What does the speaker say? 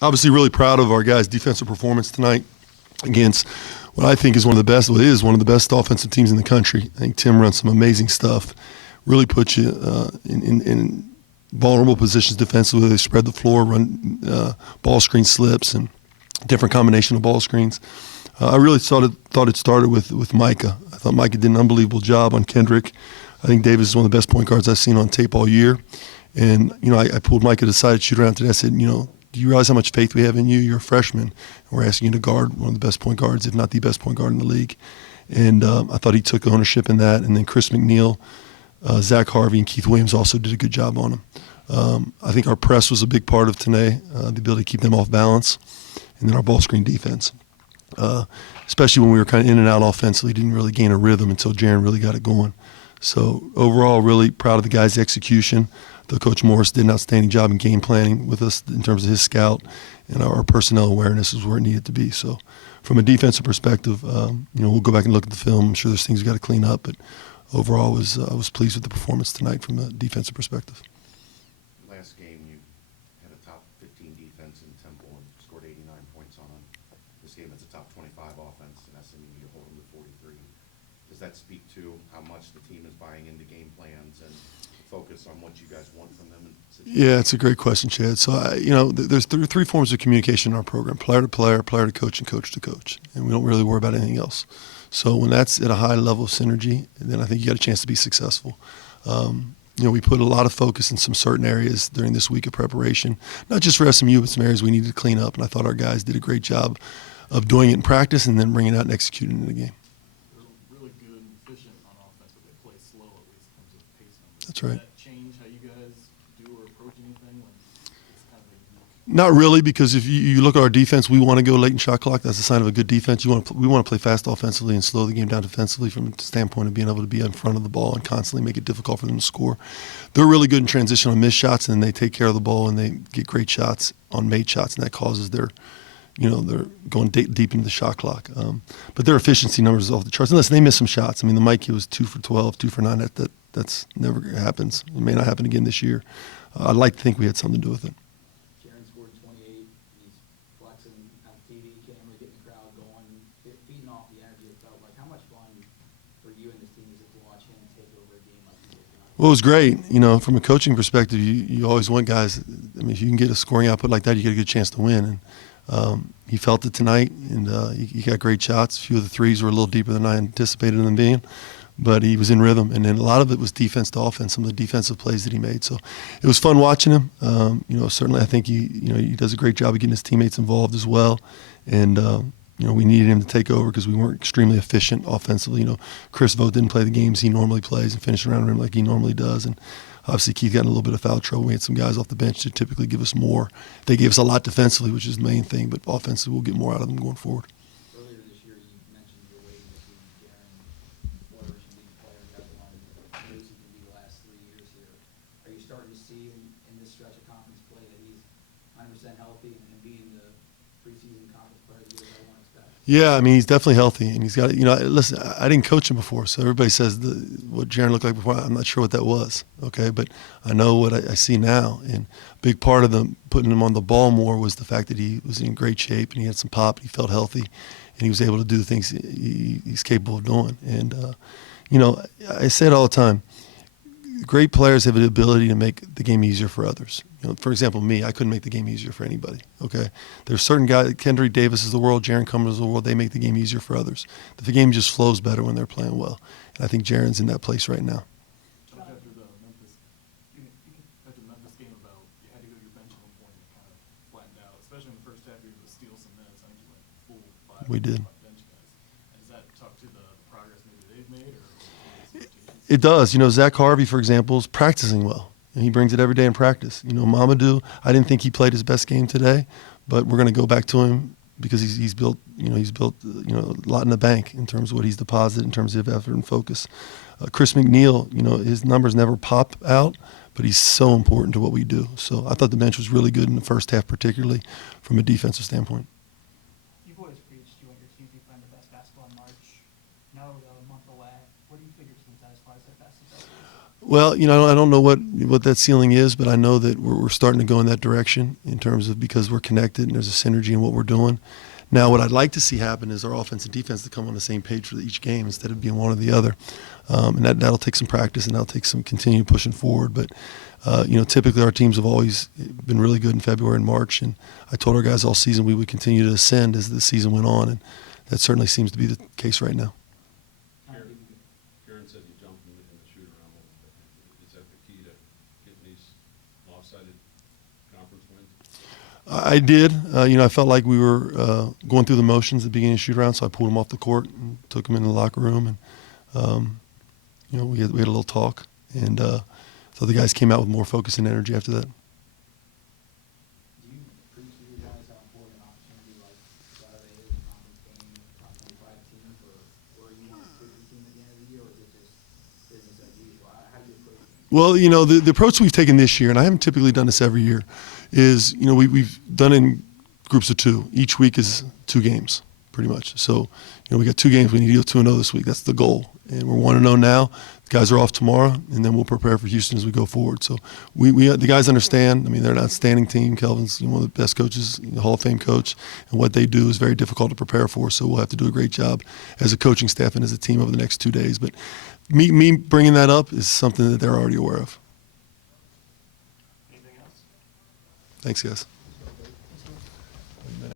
Obviously, really proud of our guys' defensive performance tonight against what I think is one of the best offensive teams in the country. I think Tim runs some amazing stuff, really puts you in vulnerable positions defensively. They spread the floor, run ball screen slips, and different combination of ball screens. I really thought it started with Micah. I thought Micah did an unbelievable job on Kendrick. I think Davis is one of the best point guards I've seen on tape all year. And, I pulled Micah aside to shoot around today. I said, do you realize how much faith we have in you? You're a freshman. And we're asking you to guard one of the best point guards, if not the best point guard in the league. And I thought he took ownership in that. And then Chris McNeil, Zach Harvey, and Keith Williams also did a good job on him. I think our press was a big part of today, the ability to keep them off balance. And then our ball screen defense. Especially when we were kind of in and out offensively, didn't really gain a rhythm until Jaren really got it going. So overall, really proud of the guys' execution. Though Coach Morris did an outstanding job in game planning with us in terms of his scout, and our personnel awareness is where it needed to be. So from a defensive perspective, we'll go back and look at the film. I'm sure there's things we got to clean up, but overall, I was pleased with the performance tonight from a defensive perspective. Last game, you had a top 15 defense in Temple and scored 89 points on them. This game, it's a top 25 offense, and SMU, you hold them to 43. Does that speak to how much the team is buying into game plans and focus on what you guys want from them? Yeah, it's a great question, Chad. So, there's three forms of communication in our program: player to player, player to coach, and coach to coach. And we don't really worry about anything else. So when that's at a high level of synergy, then I think you got a chance to be successful. We put a lot of focus in some certain areas during this week of preparation, not just for SMU, but some areas we needed to clean up. And I thought our guys did a great job of doing it in practice and then bringing it out and executing it in the game. They're really good and efficient on offense, but they play slow, at least in terms of pace numbers. That's right. Does that change how you guys do or approach anything when it's kind of a unique? Not really, because if you look at our defense, we want to go late in shot clock. That's a sign of a good defense. We want to play fast offensively and slow the game down defensively from a standpoint of being able to be in front of the ball and constantly make it difficult for them to score. They're really good in transition on missed shots, and they take care of the ball, and they get great shots on made shots, and that causes they're going deep into the shot clock. But their efficiency numbers are off the charts. And listen, they missed some shots. I mean, the Mike was 2 for 12, 2 for 9. That's never happens. It may not happen again this year. I'd like to think we had something to do with it. Jaren scored 28. He's flexing on TV camera, getting the crowd going, feeding off the energy. It felt like, how much fun for you and this team is it to watch him take over a game like he did tonight? Well, it was great. From a coaching perspective, you always want guys. I mean, if you can get a scoring output like that, you get a good chance to win. And he felt it tonight, and he got great shots. A few of the threes were a little deeper than I anticipated them being, but he was in rhythm. And then a lot of it was defense to offense, some of the defensive plays that he made. So it was fun watching him. Certainly I think he does a great job of getting his teammates involved as well. And we needed him to take over because we weren't extremely efficient offensively. Chris Vogt didn't play the games he normally plays and finish around the rim like he normally does. And obviously, Keith got in a little bit of foul trouble. We had some guys off the bench to typically give us more. They gave us a lot defensively, which is the main thing, but offensively, we'll get more out of them going forward. Earlier this year, you mentioned you're waiting to see Jaren flourish and be the player everyone knows he can be the last 3 years here. Are you starting to see in this stretch of conference play that he's 100% healthy and being the preseason conference player of the year that everyone expects? Yeah, I mean, he's definitely healthy, and he's got, listen, I didn't coach him before, so everybody says what Jaren looked like before. I'm not sure what that was, okay, but I know what I see now, and a big part of them putting him on the ball more was the fact that he was in great shape, and he had some pop, he felt healthy, and he was able to do the things he's capable of doing. And, I say it all the time, great players have the ability to make the game easier for others. For example, me, I couldn't make the game easier for anybody, okay? There's certain guys, Kendrick Davis is the world, Jaren Cummings is the world, they make the game easier for others. The game just flows better when they're playing well. And I think Jaren's in that place right now. After the Memphis game, about you had to go to your bench at one point and kind of flattened out, especially in the first half, you were able to steal some minutes. I think you went full 5 We did. bench guys. And does that talk to the progress maybe they've made? It does. Zach Harvey, for example, is practicing well. And he brings it every day in practice. Mamadou, I didn't think he played his best game today, but we're going to go back to him because he's built a lot in the bank in terms of what he's deposited in terms of effort and focus. Chris McNeil, his numbers never pop out, but he's so important to what we do. So I thought the bench was really good in the first half, particularly from a defensive standpoint. You've always preached you want your team to be playing the best basketball in March. Now we're about a month away. What do you figure is going to satisfy that best? Well, I don't know what that ceiling is, but I know that we're starting to go in that direction in terms of because we're connected and there's a synergy in what we're doing. Now, what I'd like to see happen is our offense and defense to come on the same page for each game instead of being one or the other. And that'll take some practice and that'll take some continued pushing forward. But, typically our teams have always been really good in February and March. And I told our guys all season we would continue to ascend as the season went on. And that certainly seems to be the case right now. Karen said you jumped in the shoot around a little bit. Is that the key to getting these lopsided conference wins? I did. I felt like we were going through the motions at the beginning of the shoot around, so I pulled them off the court and took them into the locker room. And, we had a little talk. And so the guys came out with more focus and energy after that. Do you preach to your guys how important an opportunity like Saturday is, a conference game, top 25 team, or you want to pick your team at the end of the year, or is it just business as usual? How do you approach it? Well, the approach we've taken this year, and I haven't typically done this every year, is, we've done in groups of two. Each week is 2 games, pretty much. So, we got 2 games. We need to go 2-0 this week. That's the goal. And we're 1-0 now. The guys are off tomorrow, and then we'll prepare for Houston as we go forward. So the guys understand. I mean, they're an outstanding team. Kelvin's one of the best coaches, Hall of Fame coach, and what they do is very difficult to prepare for. So we'll have to do a great job as a coaching staff and as a team over the next 2 days. But me bringing that up is something that they're already aware of. Anything else? Thanks, guys.